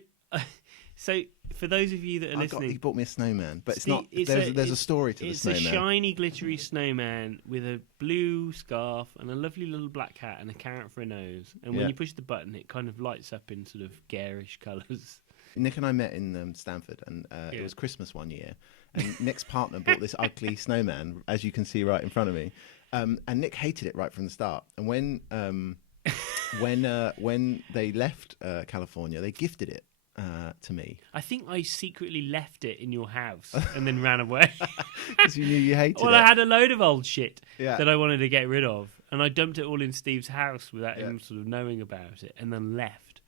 so for those of you that are listening, He bought me a snowman, but it's Steve- not. it's There's a story to the it's snowman. a shiny, glittery snowman with a blue scarf and a lovely little black hat and a carrot for a nose. And when Yeah. you push the button, it kind of lights up in sort of garish colours. Nick and I met in Stanford, and it was Christmas one year. And Nick's partner bought this ugly snowman, as you can see right in front of me. And Nick hated it right from the start. And when they left California, they gifted it to me I think I secretly left it in your house and then ran away. because you knew you hated Well, it. I had a load of old shit Yeah. that I wanted to get rid of, and I dumped it all in Steve's house without Yeah. him sort of knowing about it, and then left.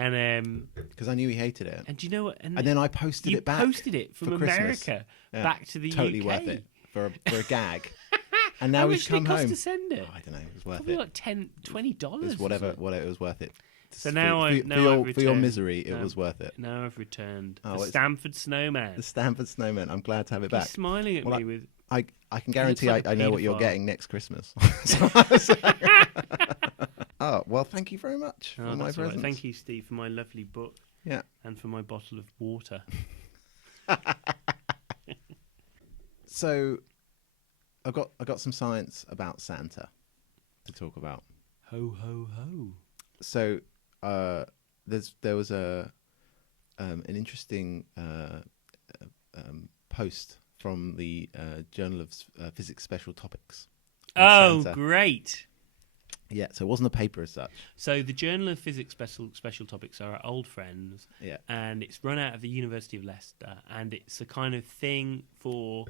And Because I knew he hated it. do you know what? And then I posted you it back. posted it from for Christmas. America Yeah. back to the Totally UK. worth it for a gag. And now How we've much did come it cost home. to send it? Oh, I don't know. It was worth Probably it. like $20. It was whatever it was worth it. So now for I've your returned. misery, it was worth it. Now I've returned Oh, the it's- Stanford Snowman. The Stanford Snowman. I'm glad to have it He's back. smiling at Well, me with. I can guarantee like a I know what you're paedophile. getting next Christmas. Oh, well, thank you very much for Oh, my that's all right. presents. Thank you, Steve, for my lovely book Yeah. and for my bottle of water. So I got some science about Santa to talk about. Ho ho ho! So there was an interesting post from the Journal of Physics Special Topics. on Oh, Santa. great! Yeah, so it wasn't a paper as such. So the Journal of Physics Special Topics are our old friends, Yeah. and it's run out of the University of Leicester, and it's a kind of thing for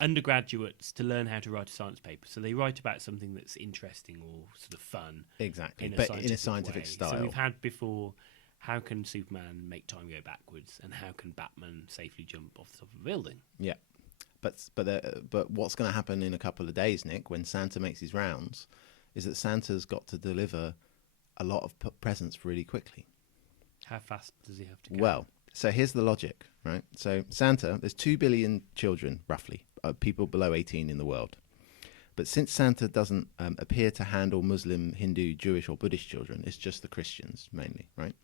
undergraduates to learn how to write a science paper. So they write about something that's interesting or sort of fun. Exactly, In but in a scientific way. style. So we've had before, how can Superman make time go backwards, and how can Batman safely jump off the top of a building? Yeah, but what's going to happen in a couple of days, Nick, when Santa makes his rounds, is that Santa's got to deliver a lot of presents really quickly. How fast does he have to go? Well, so here's the logic, right? So Santa, there's 2 billion children, roughly, people below 18 in the world. But since Santa doesn't appear to handle Muslim, Hindu, Jewish or Buddhist children, it's just the Christians mainly, right?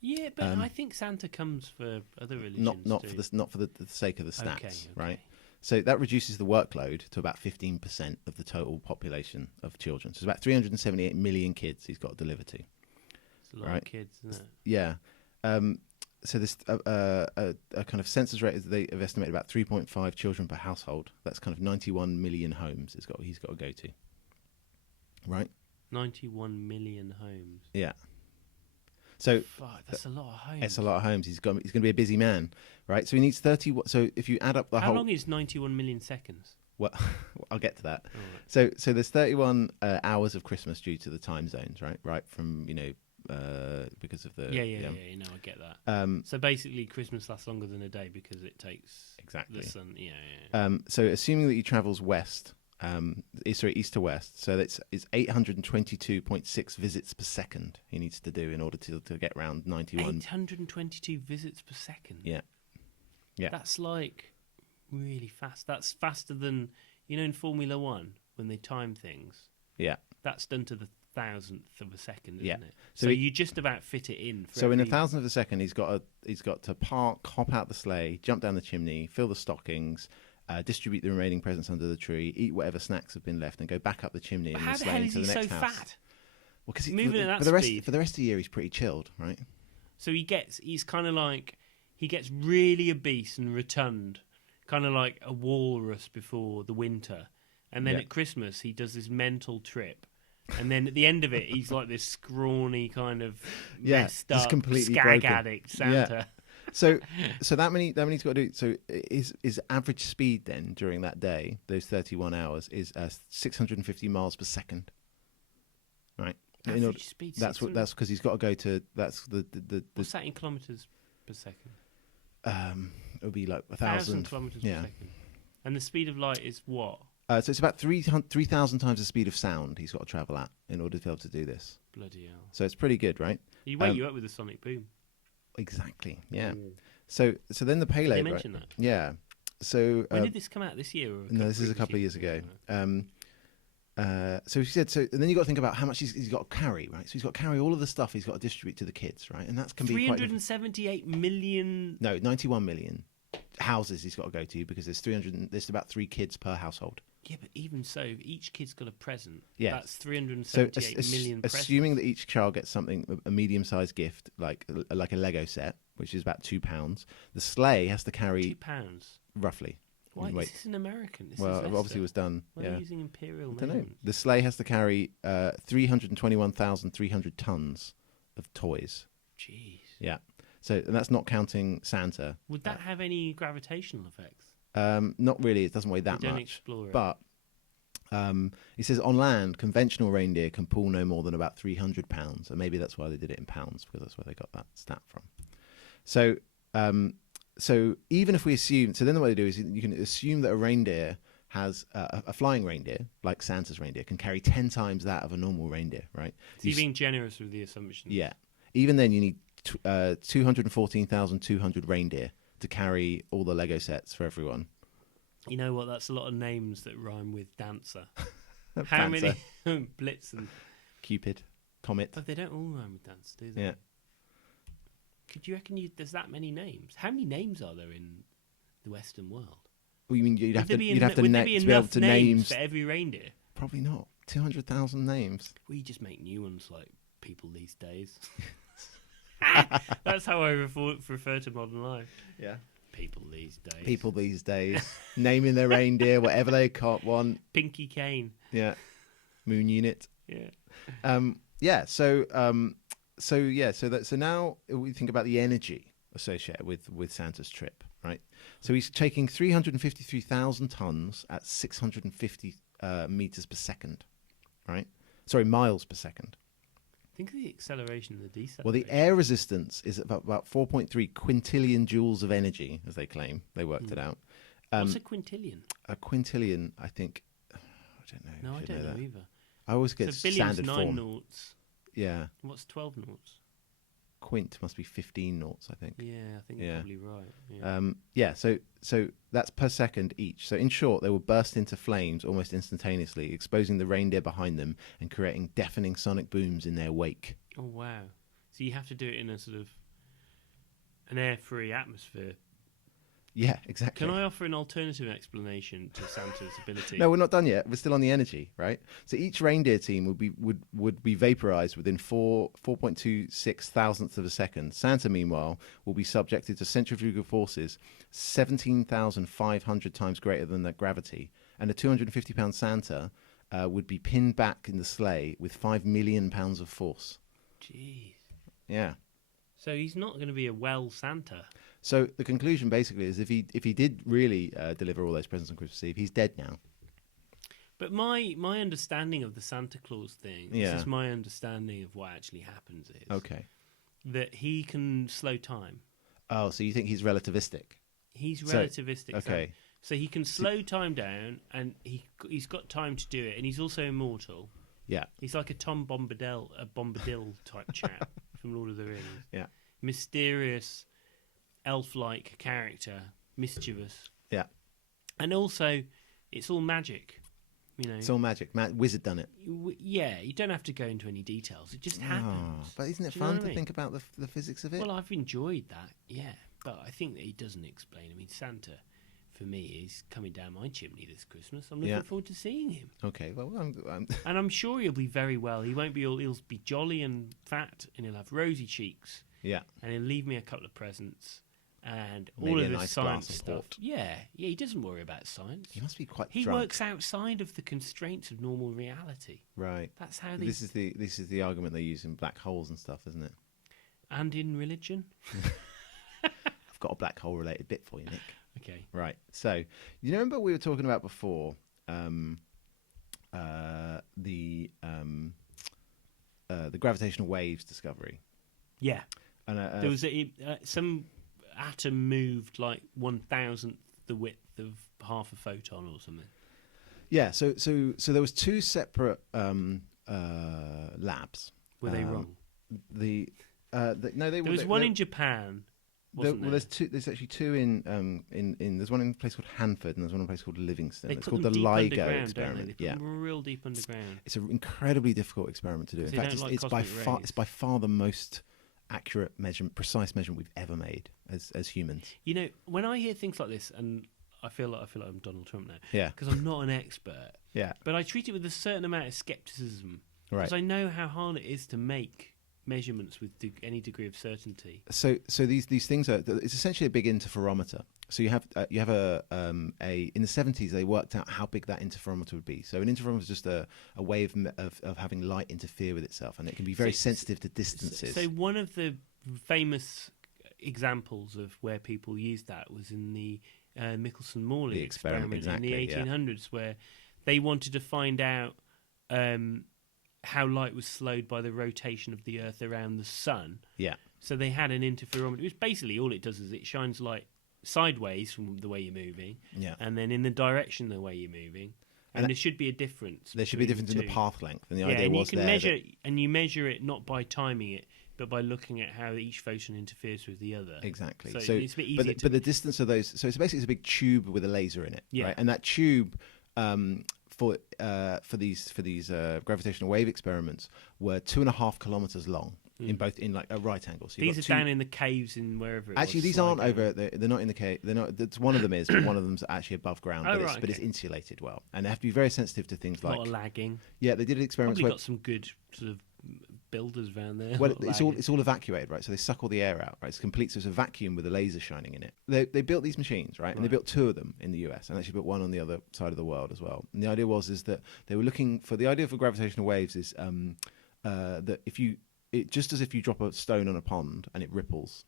Yeah, but I think Santa comes for other religions. Not too. for the sake of the stats, Okay. right? So that reduces the workload to about 15% of the total population of children. So it's about 378 million kids he's got to deliver to. It's a lot right. of kids, isn't it? Yeah. So this a kind of census rate is they have estimated about 3.5 children per household. That's kind of 91 million homes he's got to go to. Right? 91 million homes. Yeah. So Fuck, that's a lot of homes. it's a lot of homes. He's going to be a busy man, right? So he needs 30. So if you add up the How whole, long is 91 million seconds? well, I'll get to that. All right. So there's 31 hours of Christmas due to the time zones, right? Right from because of the Yeah, no, I get that. So basically, Christmas lasts longer than a day because it takes Exactly. the sun. Yeah. So assuming that he travels west East to west. So it's 822.6 visits per second he needs to do in order to get around 91. 822 visits per second. Yeah. Yeah. That's like really fast. That's faster than, in Formula One when they time things. Yeah. That's done to the thousandth of a second, isn't Yeah. it? So So you just about fit it in. So in a thousandth of a second, he's got to park, hop out the sleigh, jump down the chimney, fill the stockings, distribute the remaining presents under the tree, eat whatever snacks have been left, and go back up the chimney But in how the the sleigh hell is into he the so next house. fat? Well, because Moving at that speed. for the rest of the year, he's pretty chilled, right? So he's kind of like, he gets really obese and rotund, kind of like a walrus before the winter. And then Yeah. at Christmas, he does this mental trip. And then at the end of it, he's like this scrawny kind of messed just up completely skag broken. addict Santa. Yeah. So that many he's got to do. So his average speed then during that day, those 31 hours, is 650 miles per second. Right. Average speed. That's 600. that's because he's got to go to. That's the What's that in kilometres per second? It'll be like 1,000 kilometres Yeah. per second. And the speed of light is what? So it's about 3,000 times the speed of sound he's got to travel at in order to be able to do this. Bloody hell. So it's pretty good, right? He'd wake you up with a sonic boom. Exactly. Yeah. Ooh. So then the payload. Did they mention right? that? Yeah. So When did this come out? This year? Or no, this is a couple of years ago. So she said. So and then you got to think about how much he's got to carry, right? So he's got to carry all of the stuff he's got to distribute to the kids, right? And that can be quite. 378 million. No, 91 million houses he's got to go to because there's about 3 kids per household. Yeah, but even so, each kid's got a present. Yeah. That's So 378 million presents. assuming that each child gets something, a medium-sized gift like a Lego set, which is about £2, the sleigh has to carry £2. roughly. Why Wait. is this an American? This Well, is it obviously Leicester. was done. Why are Yeah. you using imperial I don't know. names? The sleigh has to carry 321,300 tons of toys. Jeez. Yeah. So, and that's not counting Santa. Would that have any gravitational effects? Not really. It doesn't weigh that Don't much. explore it. But he says on land, conventional reindeer can pull no more than about 300 pounds, and maybe that's why they did it in pounds because that's where they got that stat from. So, so even if we assume, so then what they do is you can assume that a reindeer has a flying reindeer, like Santa's reindeer, can carry 10 times that of a normal reindeer, right? So you're being generous with the assumptions. Yeah. Even then, you need 214,200 reindeer to carry all the Lego sets for everyone. You know what? That's a lot of names that rhyme with dancer. How many Blitz and Cupid, Comet. But they don't all rhyme with dancer, do they? Yeah. Could you reckon there's that many names? How many names are there in the Western world? Well, you mean you'd have to Would be there be able enough to names name? for every reindeer? Probably not. 200,000 names. We just make new ones like people these days. That's how I refer to modern life. Yeah. People these days. People these days naming their reindeer whatever they want. Pinky Kane. Yeah. Moon Unit. Yeah. Yeah. So now we think about the energy associated with Santa's trip, right? So he's taking 353,000 tons at 650 meters per second, right? Sorry, miles per second. Think of the acceleration and the deceleration. Well, the air resistance is about 4.3 quintillion joules of energy, as they claim. They worked it out. What's a quintillion? A quintillion, I think. I don't know. No, I should don't know that. either. I always get So billions, standard 9 form. noughts. Yeah, What's 12 noughts? quint must be 15 noughts, I think. Yeah, I think Yeah. you're probably right. Yeah. So that's per second each. So in short, they will burst into flames almost instantaneously, exposing the reindeer behind them and creating deafening sonic booms in their wake. Oh, wow. So you have to do it in a sort of an air-free atmosphere. Yeah, exactly. Can I offer an alternative explanation to Santa's ability? No, we're not done yet. We're still on the energy, right? So each reindeer team would be vaporized within 4.26 thousandths of a second. Santa, meanwhile, will be subjected to centrifugal forces 17,500 times greater than their gravity, and a 250-pound Santa would be pinned back in the sleigh with 5 million pounds of force. Jeez. Yeah. So he's not going to be a well Santa. So the conclusion basically is if he did really deliver all those presents on Christmas Eve, he's dead now. But my understanding of the Santa Claus thing, Yeah. this is my understanding of what actually happens is Okay. that he can slow time. Oh, so you think he's relativistic? He's So- relativistic. okay. So he can slow time down, and he's got time to do it, and he's also immortal. Yeah. He's like a Tom Bombadil type chap from Lord of the Rings. Yeah. Mysterious, elf-like character, mischievous. Yeah. And also, it's all magic. You know, It's all magic. Wizard done it. Yeah, you don't have to go into any details. It just happens. But isn't it Do you know fun what I to mean? think about the physics of it? Well, I've enjoyed that, yeah. But I think that he doesn't explain. I mean, Santa, for me, is coming down my chimney this Christmas. I'm looking forward to seeing him. Okay, well, I'm And I'm sure he'll be very well. He won't be all, he'll be jolly and fat, and he'll have rosy cheeks, yeah. and he'll leave me a couple of presents, and Maybe all a of his nice science glass of stuff. port. Yeah, he doesn't worry about science. He must be quite He drunk. works outside of the constraints of normal reality. Right. That's how they... This is the argument they use in black holes and stuff, isn't it? And in religion. I've got a black hole related bit for you, Nick. Okay. Right. So, you remember we were talking about before the gravitational waves discovery, Yeah. and There was some atom moved like 1,000th the width of half a photon or something. yeah. So there was two separate labs. Were they wrong? No, they There were. was one in Japan, wasn't there? There's two. There's actually two in. There's one in a place called Hanford, and there's one in a place called Livingston. They It's put called them the deep LIGO underground, don't experiment. they? They put them real deep underground. It's an incredibly difficult experiment to do. In They fact, don't like it's by cosmic far rays. it's by far the most accurate precise measurement we've ever made as humans. You know, when I hear things like this, and I feel like I'm Donald Trump now, Yeah. because I'm not an expert, Yeah. but I treat it with a certain amount of skepticism, Right. because I know how hard it is to make measurements with any degree of certainty. So these things are, it's essentially a big interferometer. So you have a in the 70s they worked out how big that interferometer would be. So an interferometer is just a way of having light interfere with itself, and it can be very sensitive to distances. So one of the famous examples of where people used that was in the Michelson-Morley The experiment, experiment in the exactly, yeah. 1800s, where they wanted to find out how light was slowed by the rotation of the Earth around the sun. Yeah. So they had an interferometer, which basically all it does is it shines light sideways from the way you're moving, Yeah. and then in the direction the way you're moving. And there should be a difference. There should be a between difference in the two. path length, and the Yeah, idea and you was can there measure that- it, and you measure it not by timing it, but by looking at how each photon interferes with the other. Exactly. So, So, it's a bit easier but the distance of those. So it's basically a big tube with a laser in it, Yeah. right? And that tube for these gravitational wave experiments were 2.5 kilometers long in both in like a right angle. So you've These got are down in the caves in wherever it Actually, was, these aren't Sligo. over. They're not in the cave. They're not. That's one of them is, but one of them's actually above ground. Oh, but, right, but it's okay. insulated well, and they have to be very sensitive to things A like. lot of lagging. Yeah, they did experiments Probably where got some good sort of builders around there. well, A lot of it's all evacuated, right? So they suck all the air out, right? It's complete. So it's a vacuum with a laser shining in it. They built these machines, right? And they built two of them in the US, and actually built one on the other side of the world as well. And the idea is that they were looking for the idea for gravitational waves is that just as if you drop a stone on a pond and it ripples.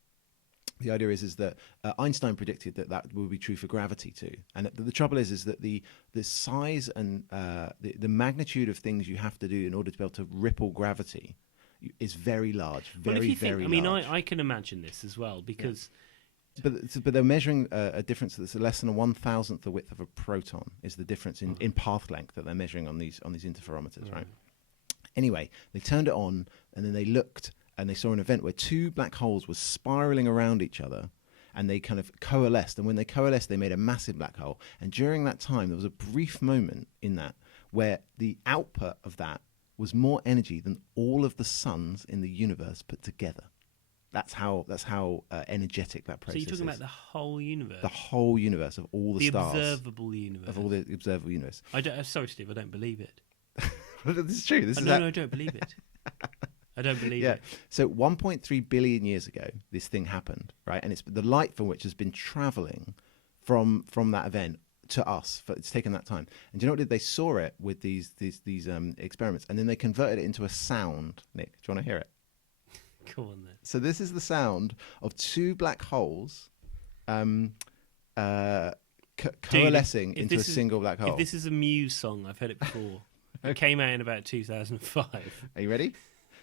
The idea is that Einstein predicted that would be true for gravity too, and the trouble is that the size and the magnitude of things you have to do in order to be able to ripple gravity is very large, Well, if you think, very I mean, large. I can imagine this as well because But they're measuring a difference that's less than a 1,000th the width of a proton is the difference in path length that they're measuring on these interferometers, right? Anyway, they turned it on and then they looked and they saw an event where two black holes were spiraling around each other and they kind of coalesced. And when they coalesced, they made a massive black hole. And during that time, there was a brief moment in that where the output of that was more energy than all of the suns in the universe put together. That's how energetic that process so is. you're talking about the whole universe, The whole universe of all the stars. observable universe. Of all the observable universe. Sorry, Steve, I don't believe it. This is true. No, I don't believe it. I don't believe Yeah. it. So 1.3 billion years ago, this thing happened, right? And it's the light from which has been traveling from that event to us. It's taken that time. And do you know what they saw it with these experiments, and then they converted it into a sound. Nick, do you want to hear it? Go on then. So this is the sound of two black holes coalescing into a single black hole. If this is a Muse song, I've heard it before. It came out in about 2005. Are you ready?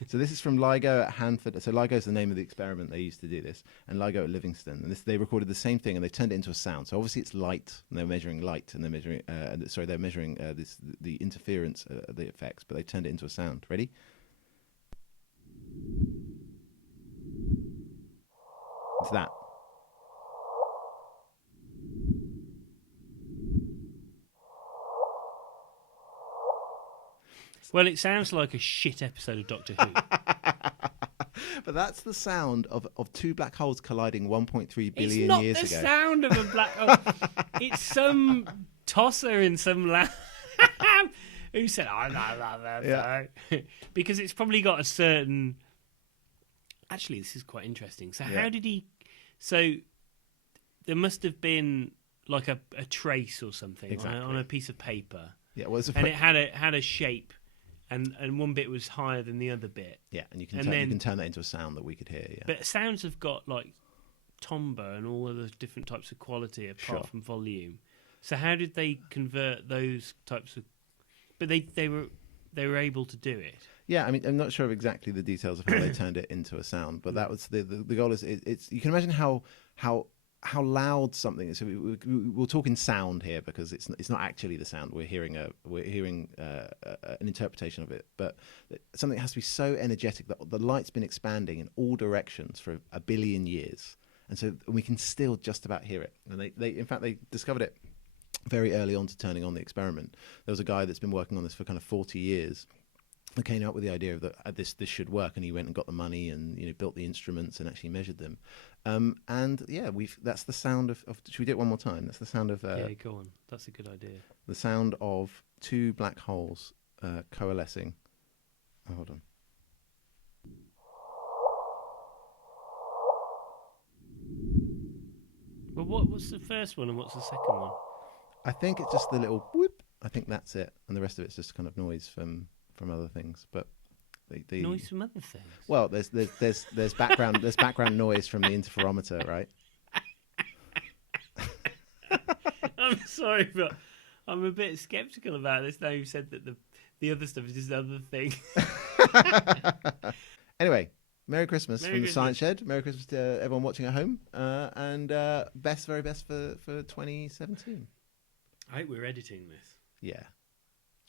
So this is from LIGO at Hanford. So LIGO is the name of the experiment they used to do this, and LIGO at Livingston. And they recorded the same thing, and they turned it into a sound. So obviously it's light, and they're measuring light, and they're measuring the interference, the effects, but they turned it into a sound. Ready? It's that. Well, it sounds like a shit episode of Doctor Who. But that's the sound of two black holes colliding 1.3 billion It's not years the ago. sound of a black hole. It's some tosser in some lab who said, "I love that." Yeah. Because it's probably got a certain. Actually, this is quite interesting. So, Yeah. how did he? So, there must have been like a trace or something Exactly. on a piece of paper, Yeah, well, and it had a shape, and one bit was higher than the other bit. yeah, and you and can turn that into a sound that we could hear. Yeah. But sounds have got like timbre and all other different types of quality apart Sure. from volume. So how did they convert those types of? But they were able to do it. Yeah, I mean, I'm not sure of exactly the details of how they turned it into a sound, but that was the goal. Is it's you can imagine how loud something is. So we'll talk in sound here because it's not actually the sound we're hearing. We're hearing an interpretation of it, but something has to be so energetic that the light's been expanding in all directions for 1 billion years, and so we can still just about hear it. And they in fact they discovered it very early on to turning on the experiment. There was a guy that's been working on this for kind of 40 years. Who came up with the idea of that this should work, and he went and got the money and built the instruments and actually measured them. And yeah, that's the sound of. Should we do it one more time? That's the sound of. Yeah, go on. That's a good idea. The sound of two black holes coalescing. Oh, hold on. Well, what's the first one and what's the second one? I think it's just the little whoop. I think that's it, and the rest of it's just kind of noise from other things. But the Noise from other things. well, there's background noise from the interferometer, right? I'm sorry, but I'm a bit sceptical about this now you've said that the other stuff is just another thing. Anyway, Merry Christmas Merry from Christmas. the Science Shed. Merry Christmas to everyone watching at home, and very best for 2017. I hope we're editing this Yeah.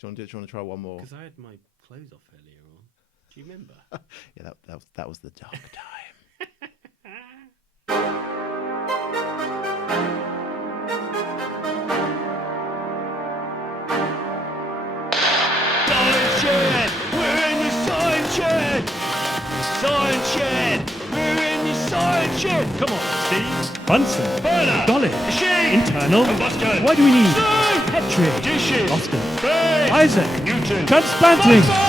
Do you want to try one more? because I had my clothes off earlier on. Do you remember? Yeah, that was the dark time. Science Shed! We're in the Science Shed! Science Shed! We're in the Science Shed! Come on, Steve! Bunsen, Burner! Dolly, Machine! internal. Combustion! What do we need? Stove! Petri, Dishes! Austin, Space! Isaac, Newton! transplanting. Bunsen!